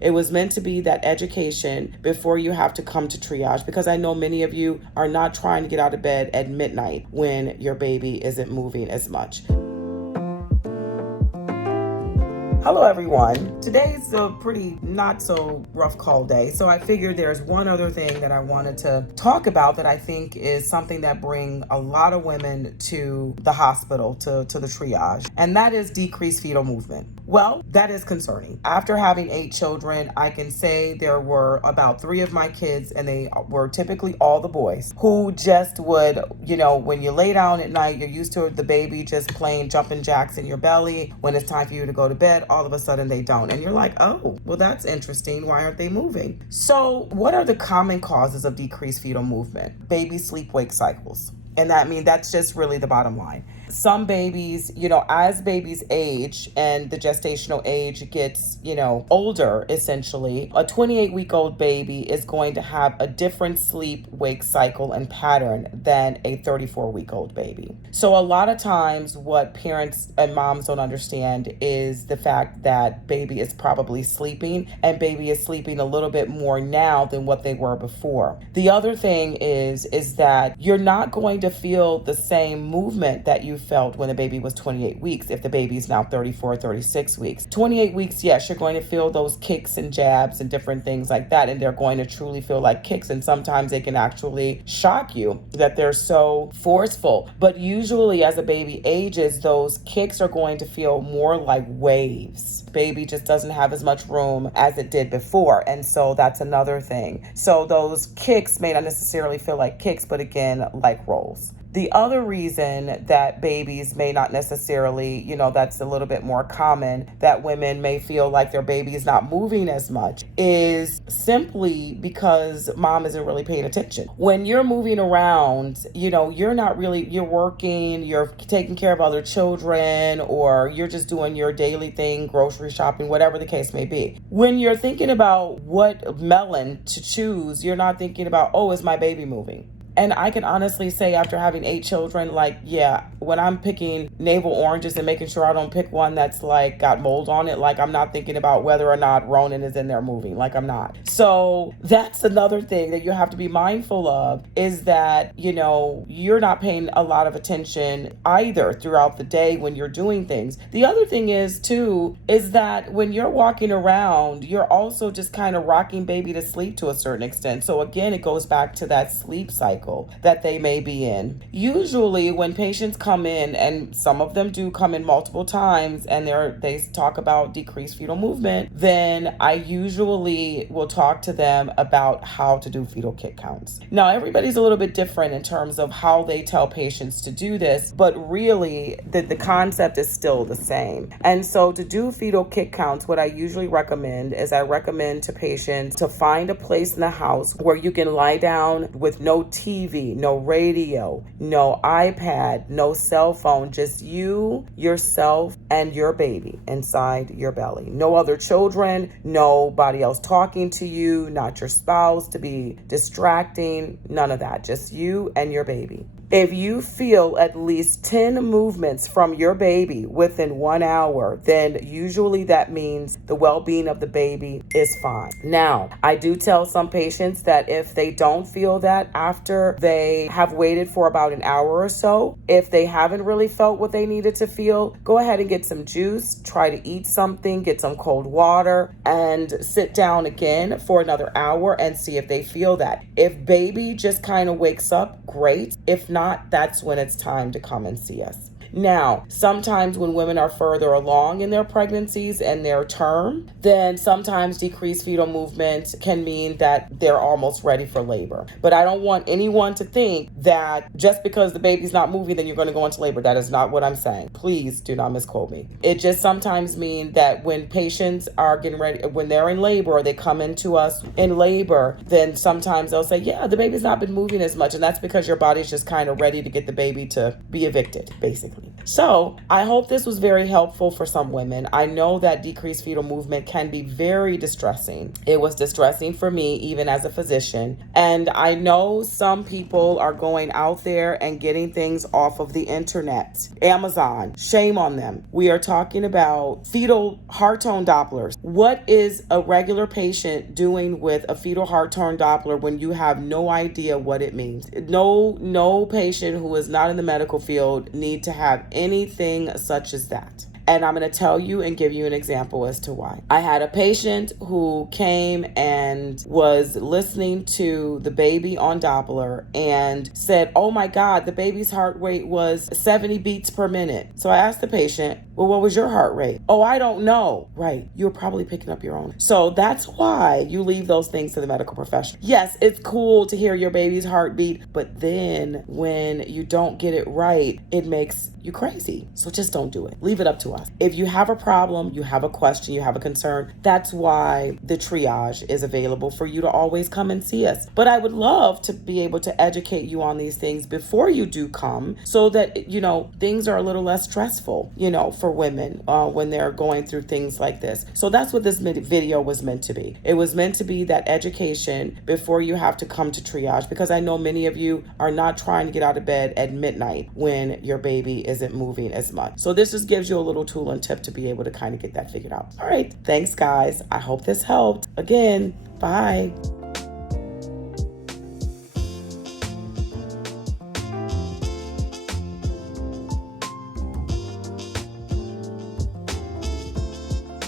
It was meant to be that education before you have to come to triage, because I know many of you are not trying to get out of bed at midnight when your baby isn't moving as much. Hello everyone. Today's a pretty not so rough call day, so I figured there's one other thing that I wanted to talk about that I think is something that brings a lot of women to the hospital, to the triage, and that is decreased fetal movement. Well, that is concerning. After having 8 children, I can say there were about 3 of my kids, and they were typically all the boys, who just would, when you lay down at night, you're used to the baby just playing jumping jacks in your belly. When it's time for you to go to bed, all of a sudden they don't. And you're like, oh, well, that's interesting. Why aren't they moving? So what are the common causes of decreased fetal movement? Baby sleep-wake cycles. And that's just really the bottom line. Some babies, as babies age and the gestational age gets, older, essentially, a 28-week-old baby is going to have a different sleep-wake cycle and pattern than a 34-week-old baby. So a lot of times what parents and moms don't understand is the fact that baby is probably sleeping, and baby is sleeping a little bit more now than what they were before. The other thing is that you're not going to feel the same movement that you felt when the baby was 28 weeks if the baby is now 34, 36 weeks. 28 weeks, yes, you're going to feel those kicks and jabs and different things like that, and they're going to truly feel like kicks, and sometimes they can actually shock you that they're so forceful. But usually as a baby ages, those kicks are going to feel more like waves. Baby just doesn't have as much room as it did before, and so that's another thing. So those kicks may not necessarily feel like kicks, but again, like rolls. The other reason that babies may not necessarily, that's a little bit more common, that women may feel like their baby is not moving as much, is simply because mom isn't really paying attention. When you're moving around, you're working, you're taking care of other children, or you're just doing your daily thing, grocery shopping, whatever the case may be. When you're thinking about what melon to choose, you're not thinking about, oh, is my baby moving? And I can honestly say, after having 8 children, when I'm picking navel oranges and making sure I don't pick one that's got mold on it, I'm not thinking about whether or not Ronan is in there moving, I'm not. So that's another thing that you have to be mindful of, is that, you're not paying a lot of attention either throughout the day when you're doing things. The other thing is that when you're walking around, you're also just kind of rocking baby to sleep to a certain extent. So again, it goes back to that sleep cycle that they may be in. Usually when patients come in, and some of them do come in multiple times, and they talk about decreased fetal movement, then I usually will talk to them about how to do fetal kick counts. Now, everybody's a little bit different in terms of how they tell patients to do this, but really the concept is still the same. And so to do fetal kick counts, what I usually recommend is I recommend to patients to find a place in the house where you can lie down with no TV, no radio, no iPad, no cell phone, just you, yourself, and your baby inside your belly. No other children, nobody else talking to you, not your spouse to be distracting, none of that, just you and your baby. If you feel at least 10 movements from your baby within 1 hour, then usually that means the well-being of the baby is fine. Now, I do tell some patients that if they don't feel that after they have waited for about an hour or so, if they haven't really felt what they needed to feel, go ahead and get some juice, try to eat something, get some cold water, and sit down again for another hour and see if they feel that. If baby just kind of wakes up, great. If not, that's when it's time to come and see us. Now, sometimes when women are further along in their pregnancies and their term, then sometimes decreased fetal movement can mean that they're almost ready for labor. But I don't want anyone to think that just because the baby's not moving, then you're going to go into labor. That is not what I'm saying. Please do not misquote me. It just sometimes means that when patients are getting ready, when they're in labor or they come into us in labor, then sometimes they'll say, yeah, the baby's not been moving as much. And that's because your body's just kind of ready to get the baby to be evicted, basically. exactly. So I hope this was very helpful for some women. I know that decreased fetal movement can be very distressing. It was distressing for me, even as a physician. And I know some people are going out there and getting things off of the internet. Amazon, shame on them. We are talking about fetal heart tone Dopplers. What is a regular patient doing with a fetal heart tone Doppler when you have no idea what it means? No patient who is not in the medical field need to have anything such as that. And I'm going to tell you and give you an example as to why. I had a patient who came and was listening to the baby on Doppler and said, oh my God, the baby's heart rate was 70 beats per minute. So I asked the patient, well, what was your heart rate? Oh, I don't know. Right. You're probably picking up your own. So that's why you leave those things to the medical professional. Yes, it's cool to hear your baby's heartbeat, but then when you don't get it right, it makes you crazy. So just don't do it. Leave it up to us. If you have a problem, you have a question, you have a concern, that's why the triage is available for you to always come and see us. But I would love to be able to educate you on these things before you do come so that, things are a little less stressful, for women when they're going through things like this. So that's what this video was meant to be. It was meant to be that education before you have to come to triage, because I know many of you are not trying to get out of bed at midnight when your baby isn't moving as much. So this just gives you a little tool and tip to be able to kind of get that figured out. All right. Thanks, guys. I hope this helped. Again, bye.